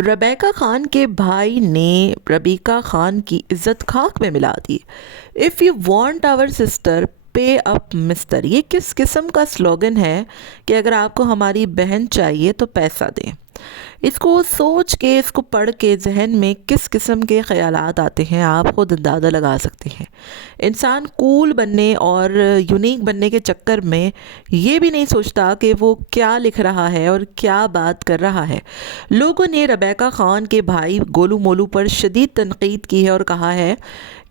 Rebecca Khan के भाई ने रबीका खान की इज्जत खाक में मिला दी। If you want our sister pay up mister, ये किस किस्म का स्लोगन है कि अगर आपको हमारी बहन चाहिए तो पैसा दें। इसको सोच के, इसको पढ़ के जहन में किस किस्म के ख़यालात आते हैं आप खुद अंदाज़ा लगा सकते हैं। इंसान कूल बनने और यूनिक बनने के चक्कर में ये भी नहीं सोचता कि वो क्या लिख रहा है और क्या बात कर रहा है। लोगों ने रेबेका खान के भाई गोलू मोलू पर शदीद तनकीद की है और कहा है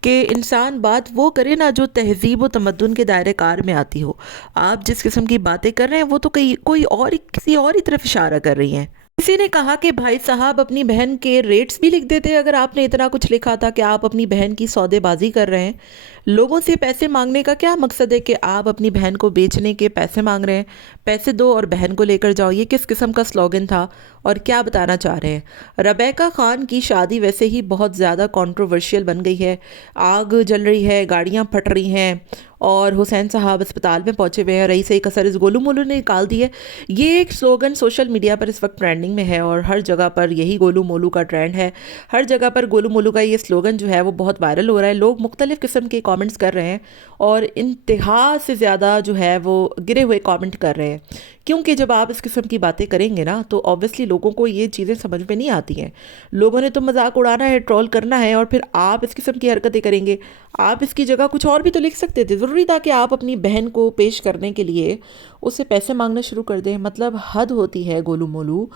कि इंसान बात वो करे ना जो तहज़ीब व तमद्दुन के दायरे कार में आती हो। आप जिस किस्म की बातें कर रहे हैं वो तो कई कोई और किसी और ही तरफ इशारा कर रही हैं। किसी ने कहा कि भाई साहब अपनी बहन के रेट्स भी लिख देते अगर आपने इतना कुछ लिखा था कि आप अपनी बहन की सौदेबाजी कर रहे हैं। लोगों से पैसे मांगने का क्या मकसद है कि आप अपनी बहन को बेचने के पैसे मांग रहे हैं। पैसे दो और बहन को लेकर जाओ, ये किस किस्म का स्लोगन था और क्या बताना चाह रहे हैं। रेबेका खान की शादी वैसे ही बहुत ज़्यादा कंट्रोवर्शियल बन गई है। आग जल रही है, गाड़ियाँ फट रही हैं और हुसैन साहब अस्पताल में पहुंचे हुए हैं। रही सही कसर इस गोलू मोलू ने निकाल दी है। ये एक स्लोगन सोशल मीडिया पर इस वक्त ट्रेंडिंग में है और हर जगह पर यही गोलू मोलू का ट्रेंड है। हर जगह पर गोलू मोलू का ये स्लोगन जो है वो बहुत वायरल हो रहा है। लोग मुख्तलिफ़ किस्म के कमेंट्स कर रहे हैं और इंतहा से ज़्यादा जो है वो गिरे हुए कमेंट कर रहे हैं, क्योंकि जब आप इस किस्म की बातें करेंगे ना तो ऑब्वियसली लोगों को ये चीज़ें समझ में नहीं आती हैं। लोगों ने तो मजाक उड़ाना है, ट्रोल करना है और फिर आप इस किस्म की हरकतें करेंगे। आप इसकी जगह कुछ और भी तो लिख सकते थे। ज़रूरी था कि आप अपनी बहन को पेश करने के लिए उससे पैसे मांगना शुरू कर दें। मतलब हद होती है गोलू मोलू।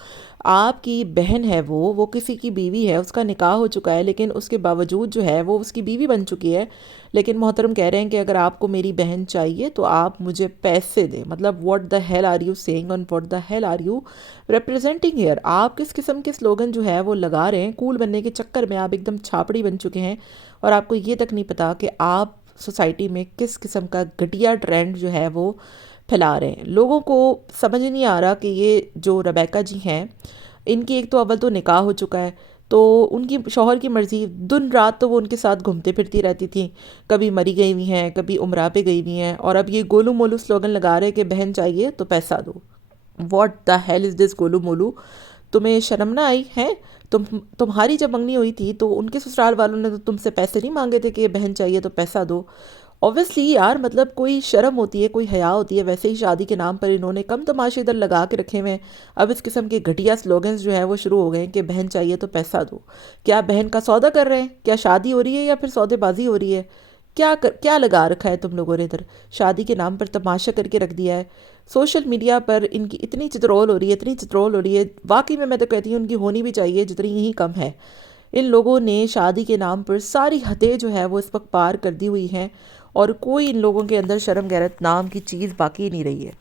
आपकी बहन है, वो किसी की बीवी है, उसका निकाह हो चुका है, लेकिन उसके बावजूद जो है वो उसकी बीवी बन चुकी है। लेकिन मोहतरम कह रहे हैं कि अगर आपको मेरी बहन चाहिए तो आप मुझे पैसे दें। मतलब what the hell are you saying and what the hell are you representing here. आप किस किस्म के स्लोगन जो है वो लगा रहे हैं। कूल बनने के चक्कर में आप एकदम छापड़ी बन चुके हैं और आपको ये तक नहीं पता कि आप सोसाइटी में किस किस्म का घटिया ट्रेंड जो है वो फैला रहे हैं। लोगों को समझ नहीं आ रहा कि ये जो रेबेका जी हैं, इनकी एक तो अव्वल तो निकाह हो चुका है, तो उनकी शौहर की मर्ज़ी, दिन रात तो वो उनके साथ घूमते फिरती रहती थी। कभी मरी गई हुई हैं, कभी उम्रा पे गई हुई हैं और अब ये गोलू मोलू स्लोगन लगा रहे हैं कि बहन चाहिए तो पैसा दो। What the hell is this Golu Molu. तुम्हें शर्म ना आई है? तुम्हारी जब मंगनी हुई थी तो उनके ससुराल वालों ने तो तुमसे पैसे नहीं मांगे थे कि बहन चाहिए तो पैसा दो। ऑब्वियसली यार, मतलब कोई शर्म होती है, कोई हया होती है। वैसे ही शादी के नाम पर इन्होंने कम तमाशे इधर लगा के रखे हुए हैं। अब इस किस्म के घटिया स्लोगन्स जो है वो शुरू हो गए हैं कि बहन चाहिए तो पैसा दो। क्या बहन का सौदा कर रहे हैं? क्या शादी हो रही है या फिर सौदेबाजी हो रही है? क्या लगा रखा है तुम लोगों ने इधर? शादी के नाम पर तमाशा करके रख दिया है। सोशल मीडिया पर इनकी इतनी चित्रोल हो रही है, इतनी चित्रोल हो रही है। वाकई में मैं तो कहती हूँ उनकी होनी भी चाहिए जितनी ही कम है। इन लोगों ने शादी के नाम पर सारी हदें जो है वो इस वक्त पार कर दी हुई हैं और कोई इन लोगों के अंदर शर्म गैरत नाम की चीज़ बाकी नहीं रही है।